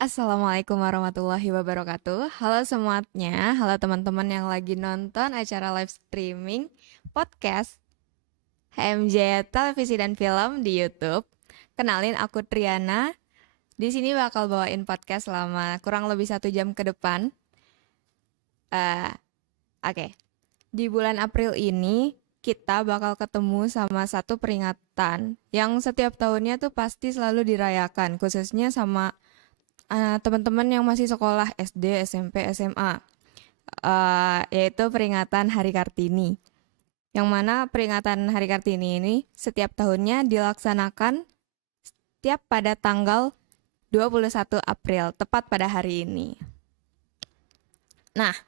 Assalamualaikum warahmatullahi wabarakatuh. Halo semuanya, halo teman-teman yang lagi nonton acara live streaming podcast HMJ Televisi dan Film di YouTube. Kenalin, aku Triana. Di sini bakal bawain podcast selama kurang lebih 1 jam ke depan. Oke. Di bulan April ini kita bakal ketemu sama satu peringatan yang setiap tahunnya tuh pasti selalu dirayakan, khususnya sama teman-teman yang masih sekolah SD, SMP, SMA, yaitu peringatan Hari Kartini. Yang mana peringatan Hari Kartini ini setiap tahunnya dilaksanakan setiap pada tanggal 21 April, tepat pada hari ini. Nah,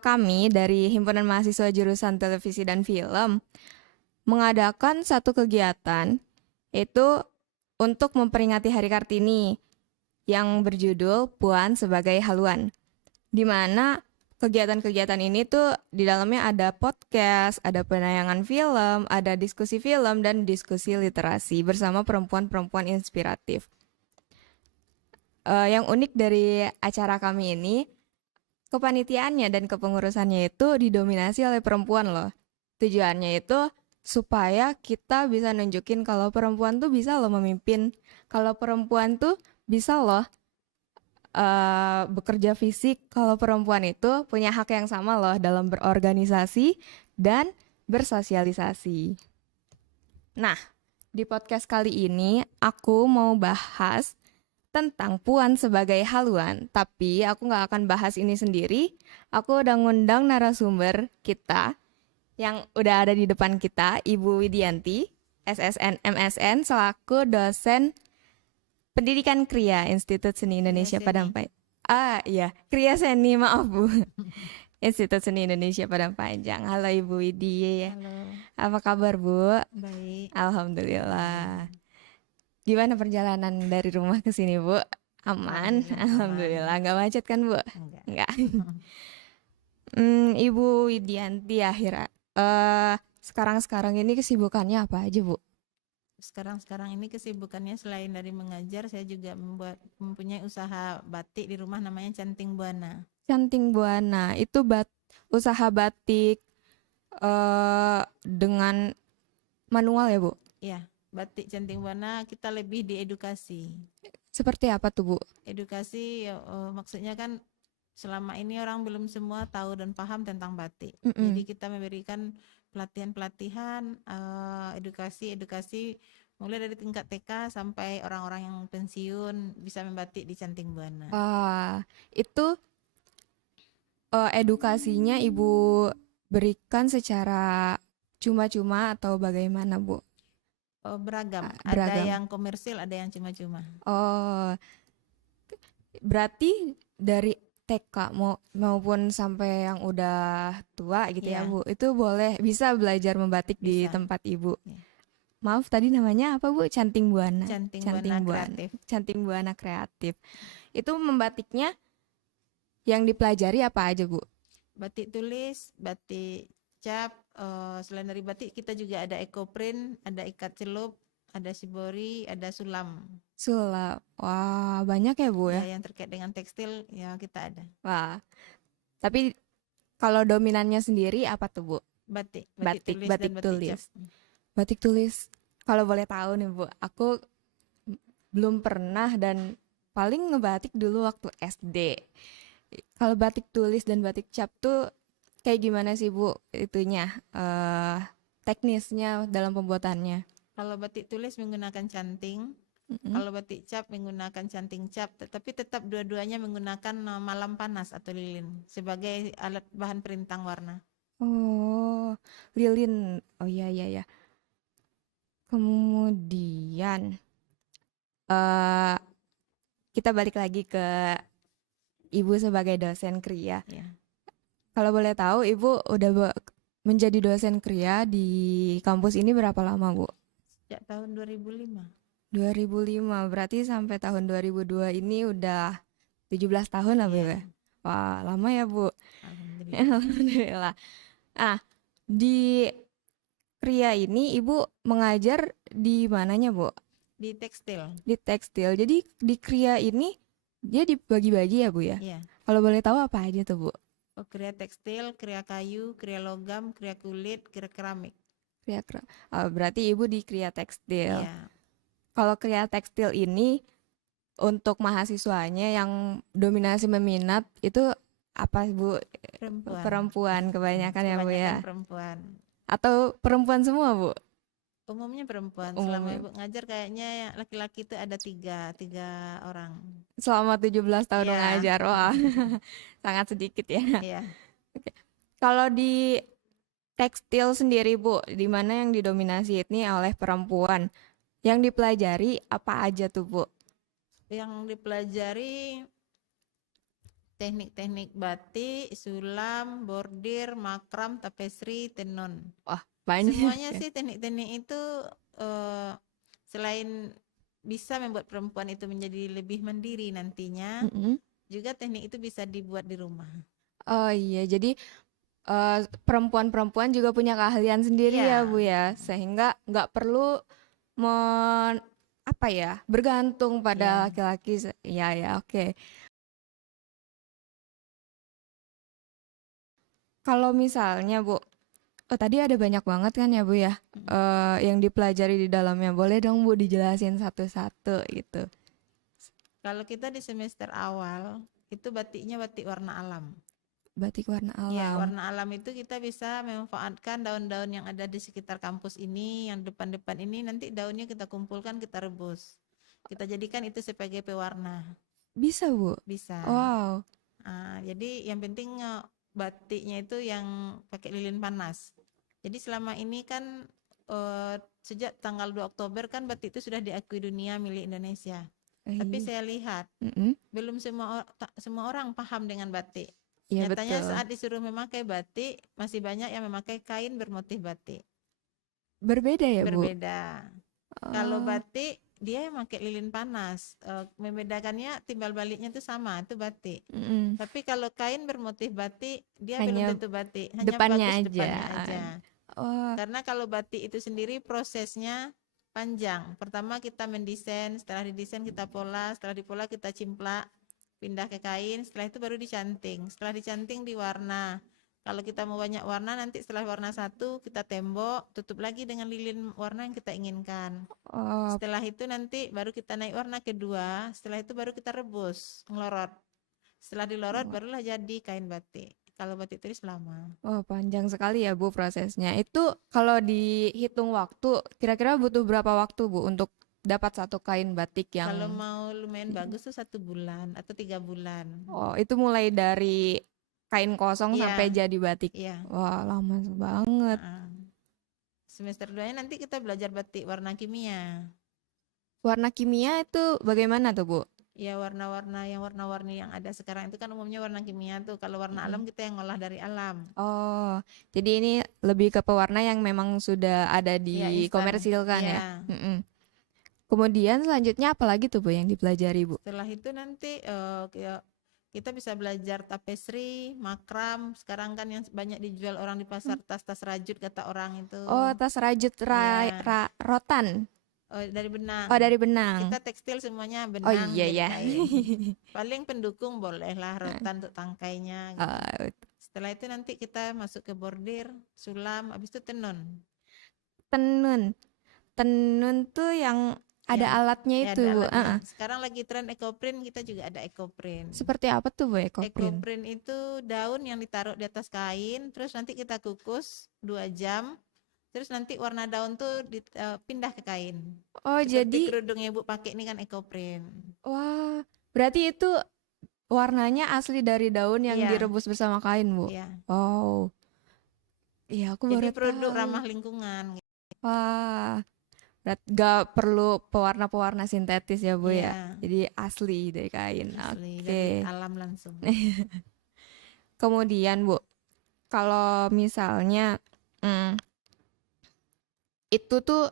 kami dari Himpunan Mahasiswa Jurusan Televisi dan Film mengadakan satu kegiatan, yaitu untuk memperingati Hari Kartini yang berjudul Puan Sebagai Haluan, di mana kegiatan-kegiatan ini tuh di dalamnya ada podcast, ada penayangan film, ada diskusi film, dan diskusi literasi bersama perempuan-perempuan inspiratif. Yang unik dari acara kami ini, kepanitiaannya dan kepengurusannya itu didominasi oleh perempuan loh. Tujuannya itu supaya kita bisa nunjukin kalau perempuan tuh bisa loh memimpin, kalau perempuan tuh bisa loh bekerja fisik, kalau perempuan itu punya hak yang sama loh dalam berorganisasi dan bersosialisasi. Nah, di podcast kali ini aku mau bahas tentang Puan sebagai haluan, tapi aku nggak akan bahas ini sendiri. Aku udah ngundang narasumber kita yang udah ada di depan kita, Ibu Widianti, SSN MSN, selaku dosen Pendidikan Kriya Institut Seni Indonesia Padang Panjang. Iya, Kriya Seni, maaf Bu. Institut Seni Indonesia Padang Panjang. Halo Ibu Widya. Halo, Apa kabar Bu? baik. Alhamdulillah. Gimana perjalanan dari rumah ke sini Bu? Aman? Alhamdulillah. Nggak macet kan Bu? Enggak. Ibu Widianti sekarang-sekarang ini kesibukannya apa aja Bu? Sekarang ini kesibukannya selain dari mengajar, saya juga mempunyai usaha batik di rumah namanya Canting Buana. Canting Buana itu usaha batik dengan manual ya Bu? Ya, batik Canting Buana kita lebih di edukasi. Seperti apa tuh Bu? Edukasi maksudnya kan selama ini orang belum semua tahu dan paham tentang batik. Mm-mm. Jadi kita memberikan pelatihan-pelatihan, edukasi mulai dari tingkat TK sampai orang-orang yang pensiun bisa membatik di Canting Buana. Wah, itu edukasinya Ibu berikan secara cuma-cuma atau bagaimana Bu? Beragam. Beragam. Ada yang komersil, ada yang cuma-cuma. Oh, berarti dari TK maupun sampai yang udah tua gitu ya Bu, itu bisa belajar membatik di tempat Ibu. Maaf tadi namanya apa Bu? Canting Buana. Canting Buana Kreatif. Canting Buana Kreatif. Itu membatiknya yang dipelajari apa aja Bu? Batik tulis, batik cap. Selain dari batik kita juga ada ekoprint, ada ikat celup, ada shibori, ada sulam. Sulam. Wah, banyak ya Bu ya? Yang terkait dengan tekstil ya kita ada. Wah. Tapi kalau dominannya sendiri apa tuh Bu? Batik tulis. Batik tulis. Kalau boleh tahu nih Bu, aku belum pernah dan paling ngebatik dulu waktu SD. Kalau batik tulis dan batik cap tuh Kayak gimana sih Bu itunya, teknisnya dalam pembuatannya? Kalau batik tulis menggunakan canting, Mm-mm. kalau batik cap menggunakan canting cap, tetapi tetap dua-duanya menggunakan malam panas atau lilin sebagai alat bahan perintang warna. Oh, lilin. Oh iya iya ya. Kemudian eh kita balik lagi ke Ibu sebagai dosen kria. Ya, Kalau boleh tahu, Ibu udah menjadi dosen kria di kampus ini berapa lama, Bu? sejak tahun 2005. 2005, berarti sampai tahun 2002 ini udah 17 tahun lah, Bu, Ya, ya? Wah, lama ya, Bu. alhamdulillah. Alhamdulillah. Ah, di kria ini Ibu mengajar di mananya, Bu? Di tekstil. Di tekstil. Jadi di kria ini dia dibagi-bagi ya, Bu ya? Ya. Kalau boleh tahu apa aja tuh, Bu? Oh, kria tekstil, kria kayu, kria logam, kria kulit, kria keramik. Berarti Ibu di kria tekstil. Iya, Kalau kria tekstil ini untuk mahasiswanya yang dominasi meminat itu apa, Bu? perempuan. Perempuan kebanyakan ya, Bu ya? Kebanyakan perempuan. Atau perempuan semua, Bu? Umumnya perempuan. Selama Umumnya. ibu ngajar kayaknya laki-laki itu ada tiga orang. Selama 17 tahun Iya, mengajar, wah, sangat sedikit ya. iya. Oke. Kalau di tekstil sendiri, Bu, di mana yang didominasi ini oleh perempuan, yang dipelajari apa aja tuh, Bu? Yang dipelajari teknik-teknik batik, sulam, bordir, makram, tapestri, tenun. Wah, banyak Semuanya ya. sih teknik-teknik itu eh, selain bisa membuat perempuan itu menjadi lebih mandiri nantinya, Mm-mm. juga teknik itu bisa dibuat di rumah. Oh iya, jadi perempuan-perempuan juga punya keahlian sendiri ya, Iya, Bu ya, sehingga nggak perlu apa ya, bergantung pada iya. laki-laki. Ya ya, oke. Kalau misalnya, Bu, tadi ada banyak banget kan ya, Bu ya, Mm. yang dipelajari di dalamnya. Boleh dong, Bu, dijelasin satu-satu gitu. Kalau kita di semester awal, itu batiknya batik warna alam. Batik warna Ya, alam. warna alam itu kita bisa memanfaatkan daun-daun yang ada di sekitar kampus ini, yang depan-depan ini, nanti daunnya kita kumpulkan, kita rebus. Kita jadikan itu sebagai pewarna. Bisa, Bu. Bisa. Wow. Jadi yang penting batiknya itu yang pakai lilin panas. Jadi selama ini kan sejak tanggal 2 Oktober kan batik itu sudah diakui dunia milik Indonesia. Tapi Iya. saya lihat Mm-mm. belum semua orang paham dengan batik. Iya, Nyatanya betul. saat disuruh memakai batik, masih banyak yang memakai kain bermotif batik. Berbeda ya, Bu? Berbeda. Kalau Oh. batik dia yang pakai lilin panas. Membedakannya timbal baliknya itu sama, itu batik. Mm-mm. Tapi kalau kain bermotif batik, dia belum Hanya tentu batik, hanya depannya bagus aja. depannya aja. Oh. Karena kalau batik itu sendiri prosesnya panjang. Pertama kita mendesain, setelah didesain kita pola, setelah dipola kita cimplak, pindah ke kain, setelah itu baru dicanting. Setelah dicanting diwarna. Kalau kita mau banyak warna, nanti setelah warna satu kita tembok, tutup lagi dengan lilin warna yang kita inginkan. Oh. Setelah itu nanti baru kita naik warna kedua, setelah itu baru kita rebus, ngelorot. Setelah dilorot barulah jadi kain batik. Kalau batik tulis lama. Oh, panjang sekali ya, Bu, prosesnya. Itu kalau dihitung waktu, kira-kira butuh berapa waktu, Bu, untuk dapat satu kain batik Kalau yang... mau lumayan bagus tuh 1 bulan atau 3 bulan. Oh, itu mulai dari kain kosong sampai Iya, jadi batik. iya. Wah, lama banget. Heeh. Semester 2-nya nanti kita belajar batik warna kimia. Warna kimia itu bagaimana tuh, Bu? Ya warna-warna yang warna-warni yang ada sekarang itu kan umumnya warna kimia tuh. Kalau warna alam Mm-mm. kita yang ngolah dari alam. Oh, jadi ini lebih ke pewarna yang memang sudah ada Ya instan. dikomersilkan ya. Ya. Mm-mm. Kemudian selanjutnya apa lagi tuh, Bu, yang dipelajari, Bu? Setelah itu nanti kita bisa belajar tapestri, makram. Sekarang kan yang banyak dijual orang di pasar tas-tas rajut kata orang itu. Oh, tas rajut Ya. rotan. Dari benang. Oh, dari benang. Kita tekstil semuanya Oh benang iya jadi ya. kain. Paling pendukung bolehlah rotan untuk tangkainya gitu. Setelah itu nanti kita masuk ke bordir, sulam, habis itu tenun. Tenun. Tenun tuh yang ada yang alatnya ya itu, ada Bu. alatnya. Sekarang lagi tren ecoprint, kita juga ada ecoprint. Seperti apa tuh, Bu, ecoprint? Ecoprint itu daun yang ditaruh di atas kain, terus nanti kita kukus 2 jam, terus nanti warna daun tuh pindah ke kain. Oh, Seperti jadi kerudung yang Ibu pakai ini kan ecoprint. wah, berarti itu warnanya asli dari daun yang Iya, direbus bersama kain, Bu. iya. Wow. Iya, aku Jadi baru produk tahu. ramah lingkungan. Wah, gak perlu pewarna-pewarna sintetis ya, Bu ya. Iya, Jadi asli dari kain. asli dari Oke. alam langsung. Kemudian, Bu, kalau misalnya mm, itu tuh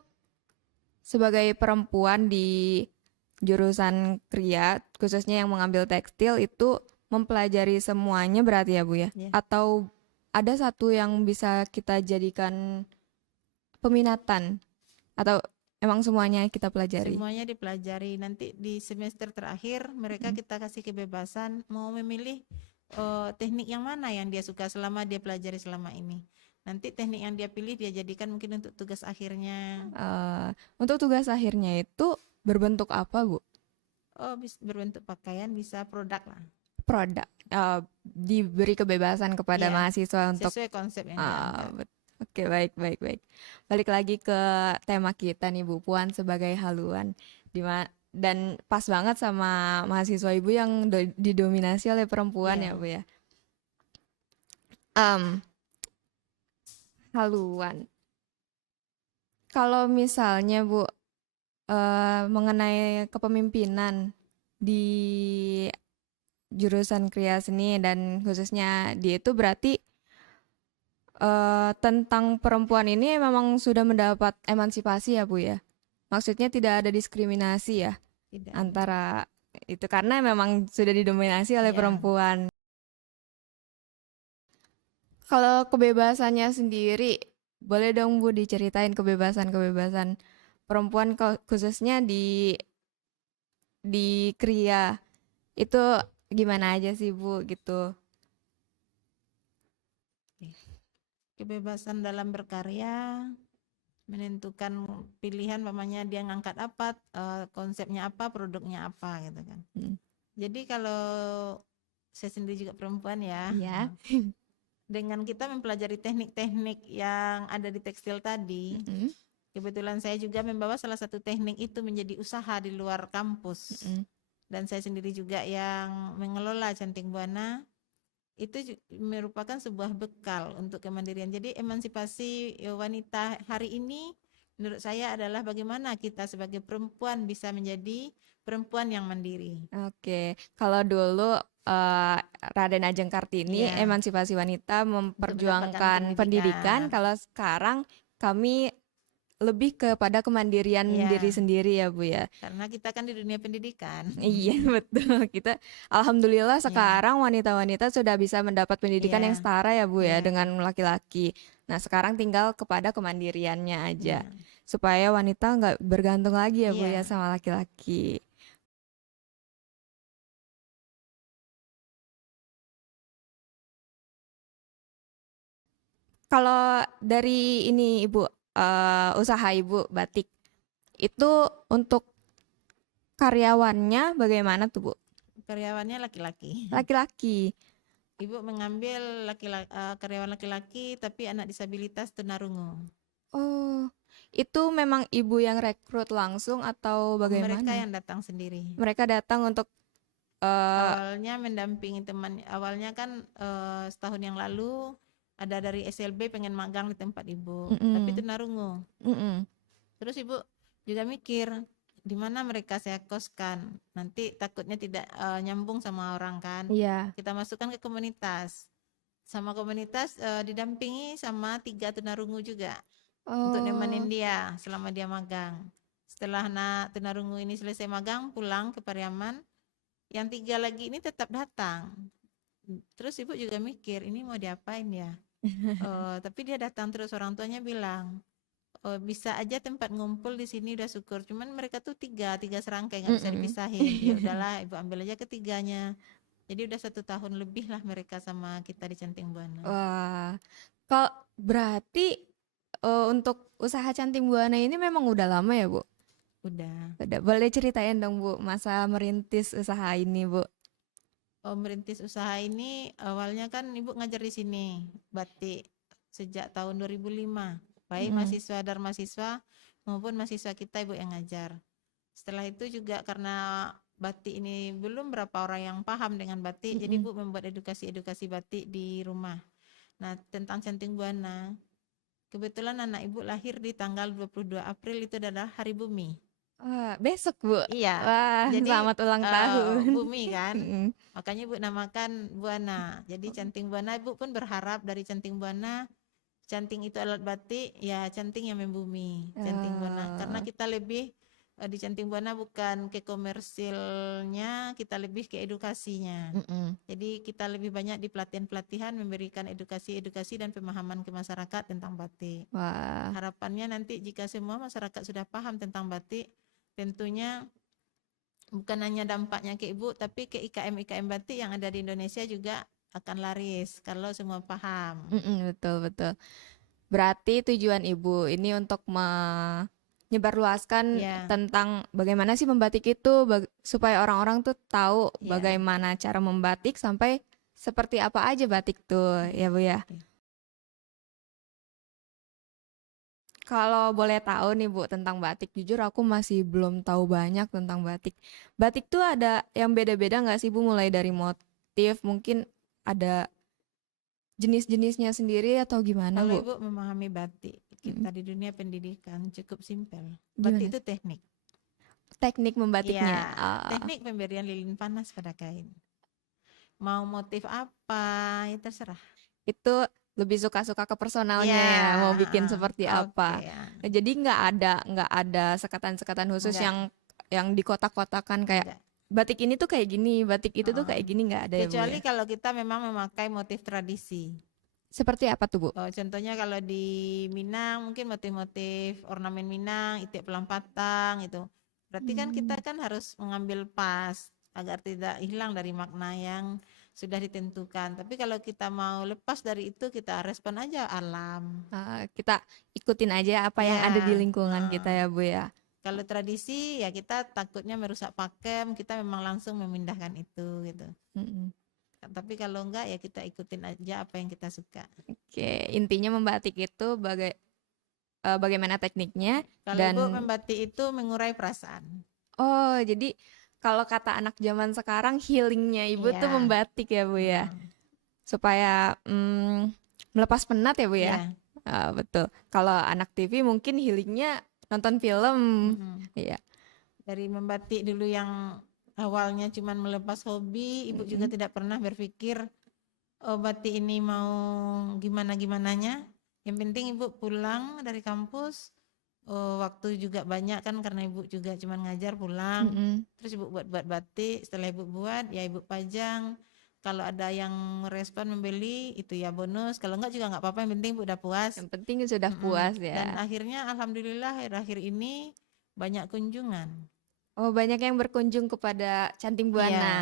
sebagai perempuan di jurusan Kria, khususnya yang mengambil tekstil itu mempelajari semuanya berarti ya, Bu ya? Iya. Atau ada satu yang bisa kita jadikan peminatan atau emang semuanya kita pelajari? Semuanya dipelajari. Nanti di semester terakhir mereka kita kasih kebebasan mau memilih teknik yang mana yang dia suka selama dia pelajari selama ini. Nanti teknik yang dia pilih dia jadikan mungkin untuk tugas akhirnya. Untuk tugas akhirnya itu berbentuk apa, Bu? Oh, berbentuk pakaian, bisa produk lah. Produk. Diberi kebebasan kepada Iya, mahasiswa untuk sesuai konsep yang diangkat. Oke, baik, baik, baik. Balik lagi ke tema kita nih, Bu, Puan sebagai haluan. Dan pas banget sama mahasiswa Ibu yang didominasi oleh perempuan Iya. ya, Bu ya. Haluan. Kalau misalnya, Bu, mengenai kepemimpinan di jurusan Kriya Seni dan khususnya di itu berarti tentang perempuan ini memang sudah mendapat emansipasi ya, Bu ya. Maksudnya tidak ada diskriminasi ya Tidak. antara itu karena memang sudah didominasi oleh Iya. perempuan. Kalau kebebasannya sendiri, boleh dong Bu diceritain kebebasan-kebebasan perempuan khususnya di Kria. Itu gimana aja sih, Bu, gitu. Kebebasan dalam berkarya, menentukan pilihan, mamanya dia ngangkat apa, konsepnya apa, produknya apa gitu kan. Jadi kalau saya sendiri juga perempuan ya, Iya. dengan kita mempelajari teknik-teknik yang ada di tekstil tadi, kebetulan saya juga membawa salah satu teknik itu menjadi usaha di luar kampus. Dan saya sendiri juga yang mengelola Canting Buana, itu merupakan sebuah bekal untuk kemandirian. Jadi emansipasi wanita hari ini menurut saya adalah bagaimana kita sebagai perempuan bisa menjadi perempuan yang mandiri. Oke, kalau dulu Raden Ajeng Kartini Iya. emansipasi wanita memperjuangkan pendidikan. pendidikan, kalau sekarang kami lebih kepada kemandirian Iya. diri sendiri ya, Bu ya. Karena kita kan di dunia pendidikan. Iya, betul. Kita alhamdulillah Iya. sekarang wanita-wanita sudah bisa mendapat pendidikan Iya. yang setara ya, Bu ya, Iya. dengan laki-laki. Nah, sekarang tinggal kepada kemandiriannya aja. Iya. Supaya wanita nggak bergantung lagi ya, Bu ya, Iya. sama laki-laki. Kalau dari ini Ibu, usaha Ibu batik, itu untuk karyawannya bagaimana tuh, Bu? Karyawannya laki-laki. Laki-laki. Ibu mengambil karyawan laki-laki tapi anak disabilitas tunarungu. Oh, itu memang Ibu yang rekrut langsung atau bagaimana? Mereka yang datang sendiri. Mereka datang untuk Awalnya mendampingi teman. Awalnya kan setahun yang lalu ada dari SLB pengen magang di tempat Ibu, tapi tunarungu. Terus Ibu juga mikir di mana mereka saya koskan, nanti takutnya tidak nyambung sama orang kan. Iya. Kita masukkan ke komunitas, sama komunitas didampingi sama 3 tunarungu juga untuk nemenin dia selama dia magang. Setelah tunarungu ini selesai magang pulang ke Pariaman, yang 3 lagi ini tetap datang. Terus Ibu juga mikir ini mau diapain ya. Tapi dia datang terus, orang tuanya bilang bisa aja tempat ngumpul di sini udah syukur, cuman mereka tuh tiga serangkai nggak bisa dipisahin. Ya udahlah Ibu ambil aja ketiganya. Jadi udah 1 tahun lebih lah mereka sama kita di Canting Buana. Wah, kalau berarti untuk usaha Canting Buana ini memang udah lama ya, Bu? Udah. Udah, boleh ceritain dong Bu, masa merintis usaha ini Bu. Oh, merintis usaha ini awalnya kan Ibu ngajar di sini batik sejak tahun 2005. Baik Mm-mm. mahasiswa dan mahasiswa maupun mahasiswa kita Ibu yang ngajar. Setelah itu juga karena batik ini belum berapa orang yang paham dengan batik, jadi Mm-mm. Ibu membuat edukasi-edukasi batik di rumah. Nah, tentang canting buana, kebetulan anak Ibu lahir di tanggal 22 April, itu adalah Hari Bumi. Wah, besok Bu. Iya, Wah, jadi selamat ulang tahun. bumi kan, Mm-mm. makanya Ibu namakan buana. Jadi canting buana, Ibu pun berharap dari canting buana, canting itu alat batik, ya canting yang membumi, canting buana. Karena Eh, kita lebih di canting buana bukan ke komersilnya, kita lebih ke edukasinya. mm-mm. Jadi kita lebih banyak di pelatihan-pelatihan memberikan edukasi-edukasi dan pemahaman ke masyarakat tentang batik. Wah, Harapannya nanti jika semua masyarakat sudah paham tentang batik, tentunya bukan hanya dampaknya ke Ibu, tapi ke IKM-IKM batik yang ada di Indonesia juga akan laris kalau semua paham. mm-mm, betul betul. Berarti tujuan Ibu ini untuk menyebarluaskan Ya, tentang bagaimana sih membatik itu, supaya orang-orang tuh tahu ya. bagaimana cara membatik sampai seperti apa aja batik tuh, ya Bu ya. Oke. Kalau boleh tahu nih Bu tentang batik, jujur aku masih belum tahu banyak tentang batik. Batik tuh ada yang beda-beda nggak sih Bu? Mulai dari motif, mungkin ada jenis-jenisnya sendiri atau gimana Kalau Bu? Ibu memahami batik, Mm, kita di dunia pendidikan cukup simpel. Batik Gimana? itu teknik. Teknik membatiknya. Ya, teknik pemberian lilin panas pada kain. Mau motif apa, ya terserah. Itu lebih suka-suka ke personalnya Ya, ya, mau bikin seperti oke apa. ya. Nah, jadi nggak ada sekatan-sekatan khusus Enggak, yang dikotak-kotakan kayak enggak. batik ini tuh kayak gini, batik itu tuh Heeh. kayak gini nggak ada ya Bu Kecuali ya. kalau kita memang memakai motif tradisi. Seperti apa tuh Bu? Oh, contohnya kalau di Minang mungkin motif-motif ornamen Minang, itik pelampatang itu. Berarti kan kita Hmm. kan harus mengambil pas agar tidak hilang dari makna yang sudah ditentukan. Tapi kalau kita mau lepas dari itu, kita respon aja alam. Kita ikutin aja apa yang ada di Ya, lingkungan kita ya Bu ya. kalau tradisi ya kita takutnya merusak pakem, kita memang langsung memindahkan itu gitu. Mm-mm. Tapi kalau enggak ya kita ikutin aja apa yang kita suka. Oke, intinya membatik itu bagaimana tekniknya Kalau Ibu dan membatik itu mengurai perasaan. oh jadi kalau kata anak zaman sekarang healingnya ibu tuh Iya. membatik ya Bu ya, Hmm. supaya melepas penat ya Bu ya. Iya. Betul. Kalau anak TV mungkin healingnya nonton film. Mm-mm. Iya. Dari membatik dulu yang awalnya cuman melepas hobi, Ibu juga Mm-mm. tidak pernah berpikir oh batik ini mau gimana gimananya. Yang penting Ibu pulang dari kampus, oh, waktu juga banyak kan karena Ibu juga cuman ngajar pulang. Mm-mm. Terus Ibu buat batik, setelah Ibu buat ya Ibu pajang. Kalau ada yang respon membeli itu ya bonus, kalau enggak juga enggak apa-apa, yang penting Ibu udah puas. Yang penting sudah Mm-mm. puas Dan ya. akhirnya alhamdulillah akhir-akhir ini banyak kunjungan. Oh, banyak yang berkunjung kepada Canting Iya. Buana.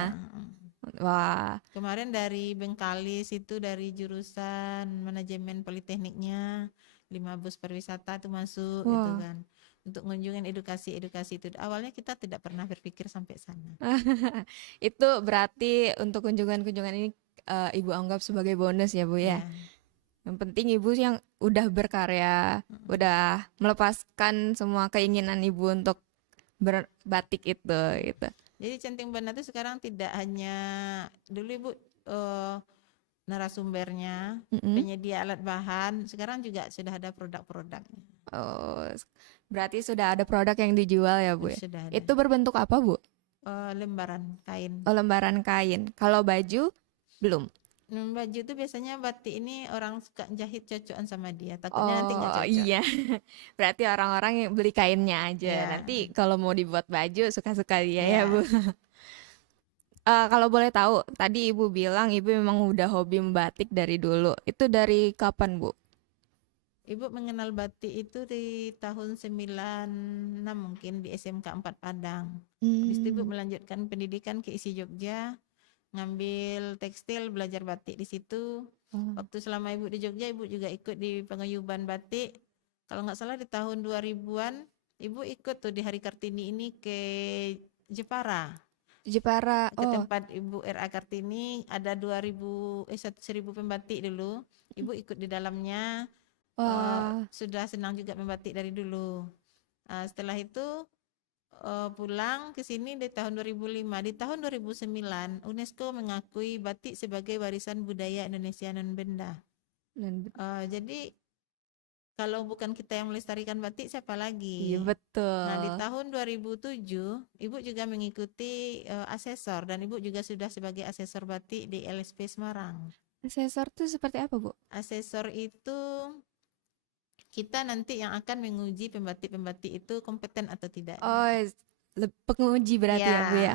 Wah. Kemarin dari Bengkalis itu dari jurusan manajemen politekniknya 5 bus pariwisata itu masuk gitu Wah. kan. Untuk ngunjungin edukasi-edukasi itu. Awalnya kita tidak pernah berpikir sampai sana. Itu berarti untuk kunjungan-kunjungan ini Ibu anggap sebagai bonus ya Bu ya. Ya. Yang penting Ibu yang udah berkarya, Mm. udah melepaskan semua keinginan Ibu untuk berbatik itu gitu. Jadi Centing Bana itu sekarang tidak hanya dulu Ibu narasumbernya, Mm-mm. penyedia alat bahan, sekarang juga sudah ada produk-produknya. Oh, berarti sudah ada produk yang dijual ya Bu ya. Sudah ada. Itu berbentuk apa Bu? Lembaran kain. Oh, lembaran kain. Kalau baju belum. Baju itu biasanya batik ini orang suka jahit cocokan sama dia. Takutnya nanti nggak Oh cocok. iya, berarti orang-orang yang beli kainnya aja. Ya, Nanti kalau mau dibuat baju suka-suka dia ya ya. Bu. Kalau boleh tahu, tadi Ibu bilang Ibu memang udah hobi membatik dari dulu. Itu dari kapan Bu? Ibu mengenal batik itu di tahun 96 mungkin di SMK 4 Padang. Habis itu Ibu Hmm. melanjutkan pendidikan ke ISI Jogja, ngambil tekstil, belajar batik di situ. Oh. Waktu selama Ibu di Jogja, Ibu juga ikut di pengayuban batik. Kalau nggak salah di tahun 2000-an Ibu ikut tuh di Hari Kartini ini ke Jepara, Jepara. ke Oh, tempat Ibu R.A. Kartini, ada 1.000 pembatik dulu. Ibu ikut di dalamnya, wah. sudah senang juga membatik dari dulu. Setelah itu pulang ke sini di tahun 2005. Di tahun 2009 UNESCO mengakui batik sebagai warisan budaya Indonesia non-benda. Dan Jadi kalau bukan kita yang melestarikan batik, siapa iya lagi? Nah, di betul. tahun 2007, Ibu juga mengikuti asesor, dan Ibu juga sudah sebagai asesor batik di LSP Semarang. Asesor tuh seperti apa, Bu? Asesor itu kita nanti yang akan menguji pembatik-pembatik itu kompeten atau tidak. Oh, penguji berarti ya, Bu ya. Ya,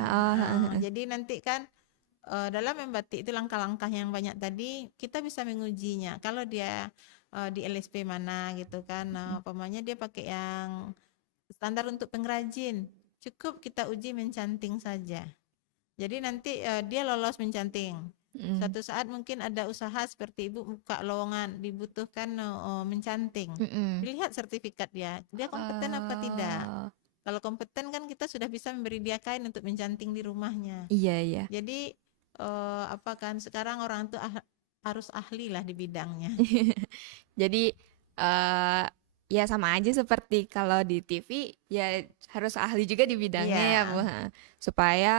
Oh, jadi nanti kan dalam membatik itu langkah-langkah yang banyak tadi kita bisa mengujinya. Kalau dia di LSP mana gitu kan, umpamanya dia pakai yang standar untuk pengrajin, cukup kita uji mencanting saja. Jadi nanti dia lolos mencanting. mm, Suatu saat mungkin ada usaha seperti Ibu buka lowongan, dibutuhkan mencanting. mm-mm. Dilihat sertifikat dia kompeten apa tidak. Oh, Kalau kompeten kan kita sudah bisa memberi dia kain untuk mencanting di rumahnya. iya iya. Jadi apa kan sekarang orang tuh harus ahli lah di bidangnya. Jadi eh ya sama aja seperti kalau di TV ya harus ahli juga di bidangnya Iya, ya, Bu. Ha. Supaya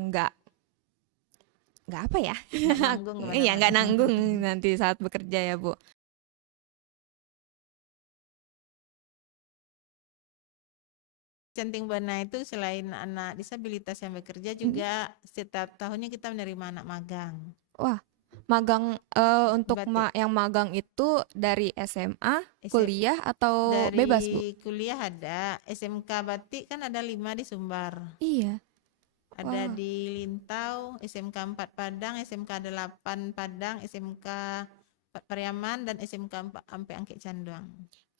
nggak apa ya? nggak nanggung Iya kemana-mana. nggak nanggung nanti saat bekerja ya, Bu. Canting Buana itu selain anak disabilitas yang bekerja Mm. juga setiap tahunnya kita menerima anak magang Wah, magang untuk batik. yang magang itu dari SMA, SM kuliah atau bebas, Bu? dari kuliah ada, SMK batik kan ada 5 di Sumbar. Iya. Ada Wah, di Lintau, SMK 4 Padang, SMK 8 Padang, SMK 4 Pariaman, dan SMK 4 Ampe Angke Canduang.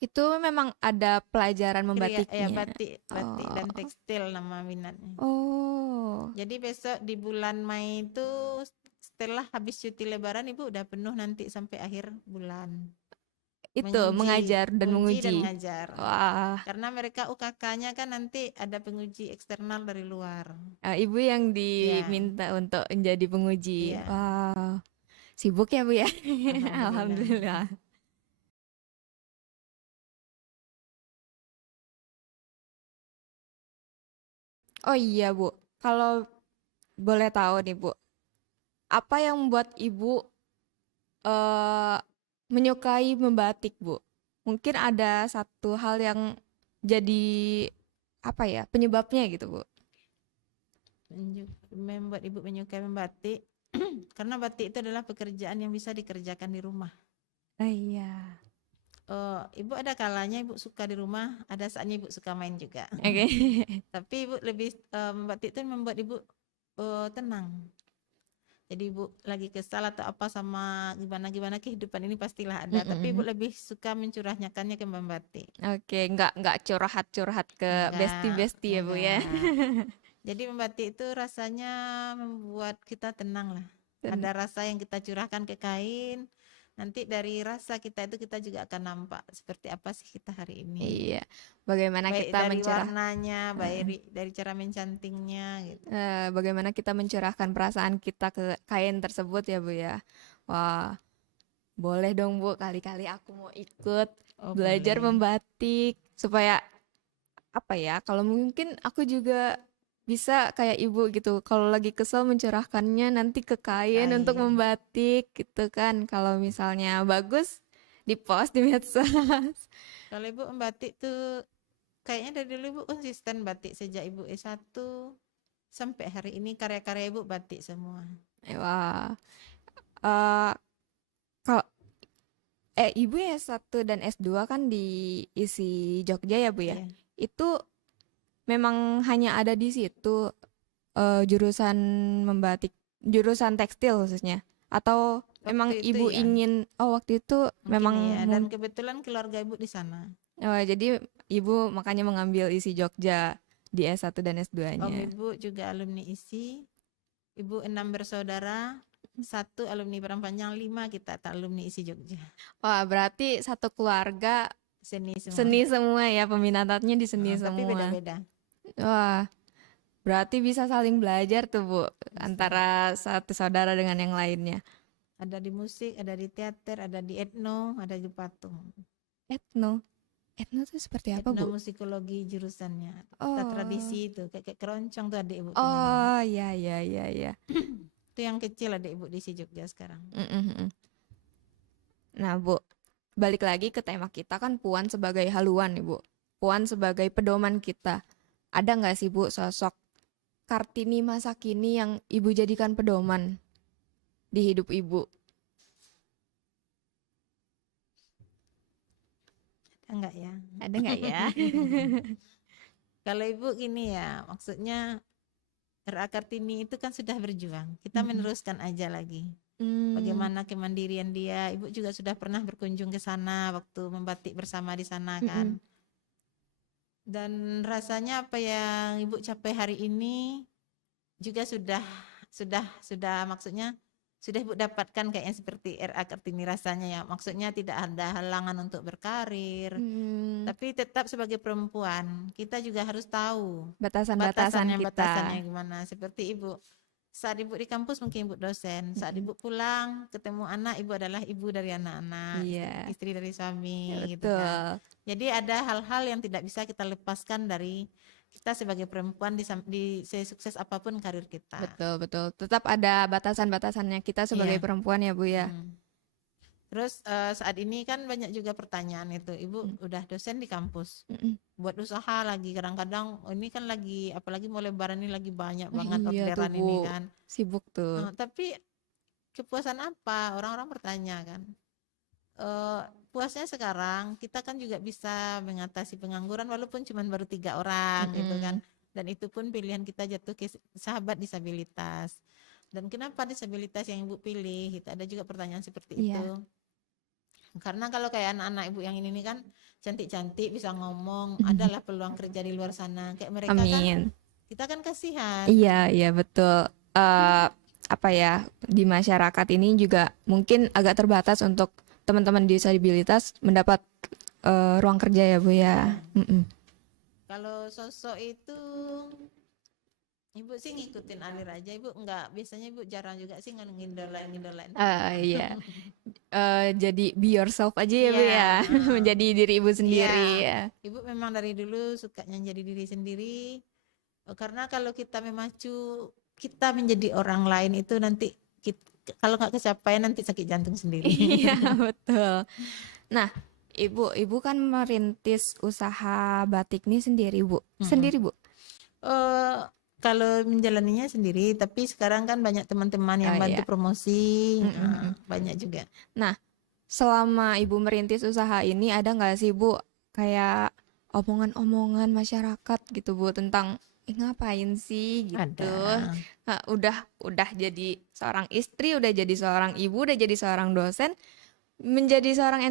itu memang ada pelajaran membatiknya. Batik, batik dan Oh. tekstil nama minatnya. Oh. Jadi besok di bulan Mei itu setelah habis cuti Lebaran Ibu udah penuh nanti sampai akhir bulan. Itu mengajar dan Menguji dan menguji. ngajar. Wah, Karena mereka UKK-nya kan nanti ada penguji eksternal dari luar. ibu yang Ya, diminta untuk menjadi penguji. iya. Wah, sibuk ya, Bu ya? Alhamdulillah. Alhamdulillah. Oh iya, Bu. Kalau boleh tahu nih, Bu, apa yang membuat Ibu eh menyukai membatik, Bu? Mungkin ada satu hal yang jadi apa ya, penyebabnya gitu, Bu. Membuat Ibu menyukai membatik karena batik itu adalah pekerjaan yang bisa dikerjakan di rumah. Ah, iya. Ibu ada kalanya Ibu suka di rumah, ada saatnya Ibu suka main juga. Oke. Tapi Ibu lebih membatik itu membuat Ibu tenang. Jadi Ibu lagi kesal atau apa sama gimana-gimana kehidupan ini pastilah ada. Tapi Ibu Mm-mm. lebih suka mencurahkannya ke membatik. Oke, nggak curhat-curhat ke Enggak, bestie-bestie ya, Bu ya. enggak. Jadi membatik itu rasanya membuat kita tenang lah. Dan Ada rasa yang kita curahkan ke kain. Nanti dari rasa kita itu kita juga akan nampak seperti apa sih kita hari ini. iya, bagaimana Baik kita dari mencerah, warnanya, baik dari cara mencantingnya gitu. bagaimana kita mencurahkan perasaan kita ke kain tersebut ya, Bu ya. Wah, boleh dong, Bu, kali-kali aku mau ikut Oh belajar boleh. membatik supaya apa ya? Kalau mungkin aku juga bisa kayak ibu gitu. Kalau lagi kesel mencurahkannya nanti ke kain untuk Kain. membatik gitu kan. Kalau misalnya bagus di post di medsos. Kalau Ibu membatik tuh kayaknya dari dulu Ibu konsisten batik sejak Ibu S1 sampai hari ini karya-karya Ibu batik semua. Wah, eh kalau ibu S1 dan S2 kan di isi Jogja ya, Bu ya. Iya. Itu memang hanya ada di situ jurusan membatik, jurusan tekstil khususnya. Atau memang Waktu itu ibu ya, ingin, oh waktu itu mungkin memang ya. Dan kebetulan keluarga Ibu di sana. jadi ibu makanya mengambil isi Jogja di S1 dan Om S2-nya. Ibu juga alumni ISI. Ibu 6 bersaudara. 1 alumni Parang Panjang, 5 kita tak alumni ISI Jogja. Wah, berarti satu keluarga seni semua. Seni semua ya, peminatannya di seni Tapi semua. beda-beda. Wah, berarti bisa saling belajar tuh Bu, antara satu saudara dengan yang lainnya. Ada di musik, ada di teater, ada di etno, ada di patung. Etno. Etno tuh seperti apa, Bu? Etnomusikologi jurusannya. Kita Oh. tradisi itu, kayak keroncong tuh adik ibu nyanyi. Oh, ya ya ya ya. Itu yang kecil adik ibu di si Jogja sekarang. Nah, Bu, balik lagi ke tema kita kan Puan sebagai haluan nih, Bu. Puan sebagai pedoman kita. Ada nggak sih, Bu, sosok Kartini masa kini yang Ibu jadikan pedoman di hidup Ibu? Ada enggak ya? Ada nggak ya? Kalau ibu gini ya, maksudnya RA Kartini itu kan sudah berjuang. Kita meneruskan aja lagi. Bagaimana kemandirian dia. Ibu juga sudah pernah berkunjung ke sana waktu membatik bersama di sana kan. Dan rasanya apa yang ibu capai hari ini juga sudah maksudnya sudah ibu dapatkan kayaknya seperti RA Kartini rasanya ya. Maksudnya tidak ada halangan untuk berkarir. Tapi tetap sebagai perempuan kita juga harus tahu Batasan-batasan kita. batasannya gimana. Seperti ibu saat ibu di kampus mungkin ibu dosen, saat ibu pulang ketemu anak, ibu adalah ibu dari anak-anak, Iya. istri dari suami gitu Betul. kan. Jadi ada hal-hal yang tidak bisa kita lepaskan dari kita sebagai perempuan di sukses apapun karir kita. Betul, betul. Tetap ada batasan-batasannya kita sebagai Iya. perempuan ya, Bu ya. Terus saat ini kan banyak juga pertanyaan itu, ibu udah dosen di kampus, buat usaha lagi kadang-kadang ini kan lagi apalagi mau lebaran ini lagi banyak banget Iya tuh, orderan ini Bu. kan. Sibuk tuh. Tapi kepuasan apa? Orang-orang bertanya kan. Puasnya sekarang kita kan juga bisa mengatasi pengangguran walaupun cuma baru 3 orang gitu kan. Dan itu pun pilihan kita jatuh ke sahabat disabilitas. Dan kenapa disabilitas yang ibu pilih? Itu ada juga pertanyaan seperti itu. Karena kalau kayak anak-anak ibu yang ini nih kan cantik-cantik bisa ngomong, adalah peluang kerja di luar sana. Kayak mereka kan kita kan kasihan. Iya, iya betul. Apa ya, di masyarakat ini juga mungkin agak terbatas untuk teman-teman disabilitas mendapat ruang kerja ya, Bu ya. Kalau sosok itu ibu sih ngikutin alir aja, ibu enggak, biasanya ibu jarang juga sih ngidolain. Iya. Jadi be yourself aja ya, Bu ya. Menjadi diri ibu sendiri ya. Ibu memang dari dulu sukanya jadi diri sendiri. Karena kalau kita memacu kita menjadi orang lain itu nanti kalau nggak kecapean nanti sakit jantung sendiri. Iya, betul. Nah, ibu kan merintis usaha batik ini sendiri, Bu. Sendiri, Bu? Kalau menjalaninya sendiri, tapi sekarang kan banyak teman-teman yang bantu promosi, banyak juga. Nah, selama ibu merintis usaha ini ada nggak sih, Bu, kayak omongan-omongan masyarakat gitu, Bu, tentang ngapain sih gitu? Nah, udah jadi seorang istri, udah jadi seorang ibu, udah jadi seorang dosen, menjadi seorang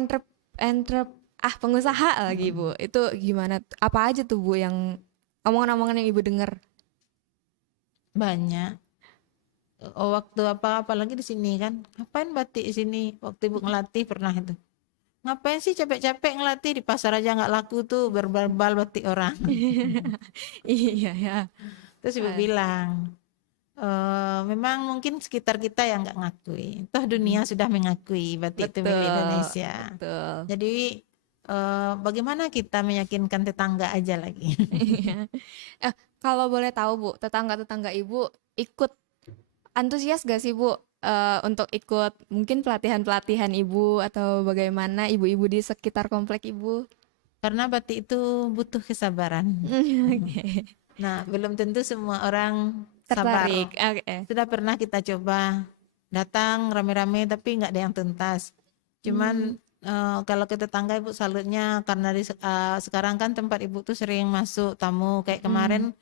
pengusaha lagi, Bu. Itu gimana? Apa aja tuh, Bu, yang omongan-omongan yang ibu dengar? Banyak. Waktu apalagi di sini kan, ngapain batik di sini? Waktu ibu ngelatih pernah itu. Ngapain sih capek-capek ngelatih di pasar aja nggak laku tuh, berbal batik orang. Iya ya. Terus ibu bilang, memang mungkin sekitar kita yang nggak ngakui. Toh dunia sudah mengakui batik itu milik Indonesia. Betul. Jadi bagaimana kita meyakinkan tetangga aja lagi? Kalau boleh tahu, Bu, tetangga-tetangga ibu ikut antusias gak sih, Bu, untuk ikut mungkin pelatihan-pelatihan ibu atau bagaimana ibu-ibu di sekitar komplek ibu? Karena batik itu butuh kesabaran. Nah, belum tentu semua orang tertarik. Sudah pernah kita coba datang rame-rame tapi nggak ada yang tuntas. Cuman kalau ke tetangga ibu salutnya karena sekarang kan tempat ibu tuh sering masuk tamu kayak kemarin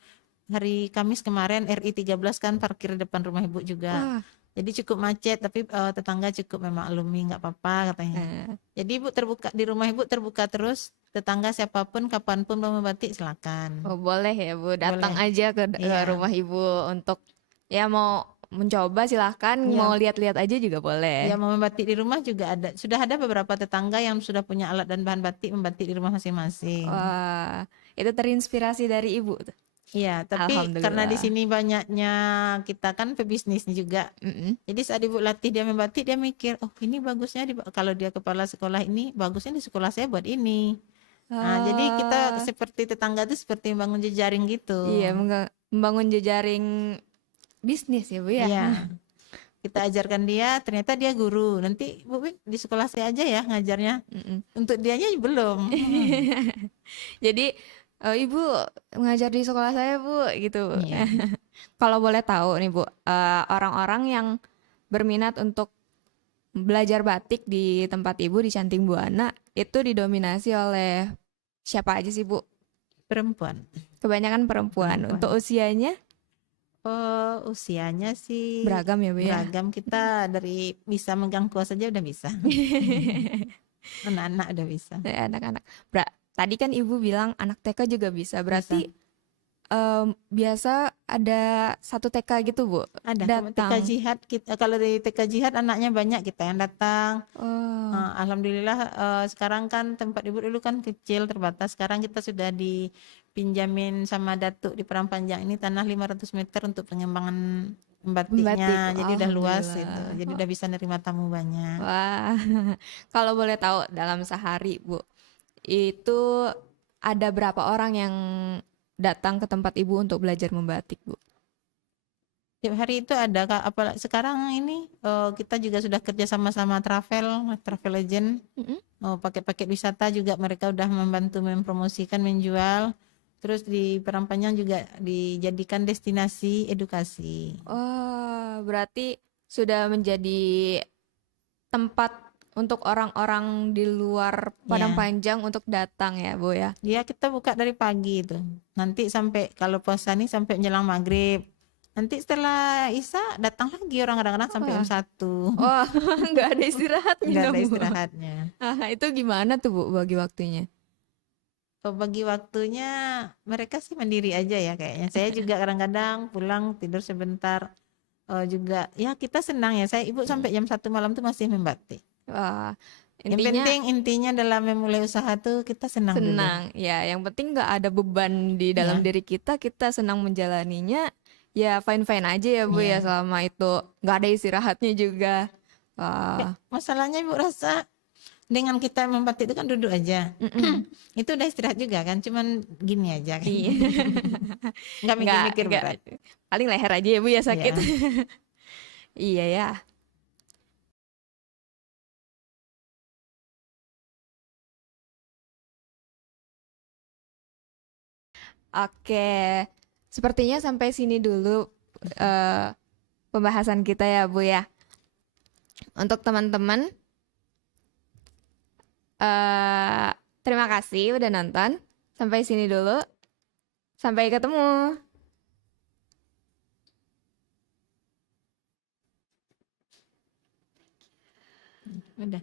hari Kamis kemarin RI 13 kan parkir depan rumah ibu juga. Jadi cukup macet tapi tetangga cukup memaklumi, nggak apa-apa katanya. Jadi ibu terbuka di rumah ibu terbuka terus, tetangga siapapun kapanpun mau membatik silakan. Oh boleh ya, Bu, datang aja ke rumah ibu untuk ya mau mencoba silahkan, mau Iya. lihat-lihat aja juga boleh. Ya, mau membatik di rumah juga ada. Sudah ada beberapa tetangga yang sudah punya alat dan bahan batik membatik di rumah masing-masing. Wah, itu terinspirasi dari ibu tuh. Iya, tapi karena di Alhamdulillah. sini banyaknya kita kan pebisnis juga. Mm-mm. Jadi saat ibu latih dia membatik, dia mikir, oh ini bagusnya kalau dia kepala sekolah ini, bagusnya di sekolah saya buat ini. Nah, jadi kita Ah, seperti tetangga itu seperti membangun jejaring gitu. iya, membangun jejaring bisnis ya Bu ya. Iya, kita ajarkan dia, ternyata dia guru. Nanti Bu Wik, di sekolah saya aja ya ngajarnya. Mm-mm. Untuk dianya belum. Jadi ibu ngajar di sekolah saya Bu gitu. Iya. Kalau boleh tahu nih Bu, orang-orang yang berminat untuk belajar batik di tempat ibu di Canting Buana itu didominasi oleh siapa aja sih Bu? Perempuan. Kebanyakan perempuan. Untuk usianya Oh, usianya sih beragam ya Bu ya. beragam. Kita dari bisa megang kuas saja udah bisa. Anak-anak udah bisa. Anak-anak. Tadi kan ibu bilang anak TK juga bisa. Berarti biasa ada satu TK gitu Bu Ada TK datang. jihad kita, kalau di TK jihad anaknya banyak kita yang datang. Oh, Alhamdulillah sekarang kan tempat ibu dulu kan kecil terbatas. Sekarang kita sudah dipinjamin sama Datuk di Perang Panjang ini tanah 500 meter untuk pengembangan membatik. membatiknya. Jadi udah luas itu. Alhamdulillah. Jadi udah bisa nerima tamu banyak. Wah, kalau boleh tahu dalam sehari Bu, itu ada berapa orang yang datang ke tempat ibu untuk belajar membatik Bu? Tiap hari itu ada Kak, apalagi sekarang ini kita juga sudah kerja sama-sama travel agent. Mm-mm. Paket-paket wisata juga mereka udah membantu mempromosikan, menjual. Terus di Perampanjang juga dijadikan destinasi edukasi. Oh, berarti sudah menjadi tempat untuk orang-orang di luar Padang Ya, Panjang untuk datang ya Bu ya. dia kita buka dari pagi itu. Nanti sampai kalau puasa nih sampai menjelang maghrib. Nanti setelah Isya datang lagi orang kadang-kadang sampai Wah. jam 1. Wah, nggak ada istirahatnya Nggak dong ada Bu. istirahatnya. Itu gimana tuh Bu bagi waktunya? Kalau bagi waktunya mereka sih mandiri aja ya kayaknya. Saya juga kadang-kadang pulang tidur sebentar. Juga ya kita senang ya. Ibu sampai jam 1 malam tuh masih membatik. Wah, Yang intinya penting intinya dalam memulai usaha tuh kita senang dulu. senang. Ya, yang penting nggak ada beban di dalam Ya, diri kita, kita senang menjalaninya. Ya fine-fine aja ya Bu ya ya. selama itu nggak ada istirahatnya juga. Wah, Masalahnya Ibu rasa dengan kita membatik itu kan duduk aja. mm-mm. Itu udah istirahat juga kan, cuman gini aja kan. Iya. Nggak mikir-mikir nggak. berat. Paling leher aja ya Bu ya sakit. Ya. Iya ya. Oke, sepertinya sampai sini dulu eh, pembahasan kita ya Bu ya. Untuk teman-teman, terima kasih udah nonton. Sampai sini dulu. Sampai ketemu. Udah.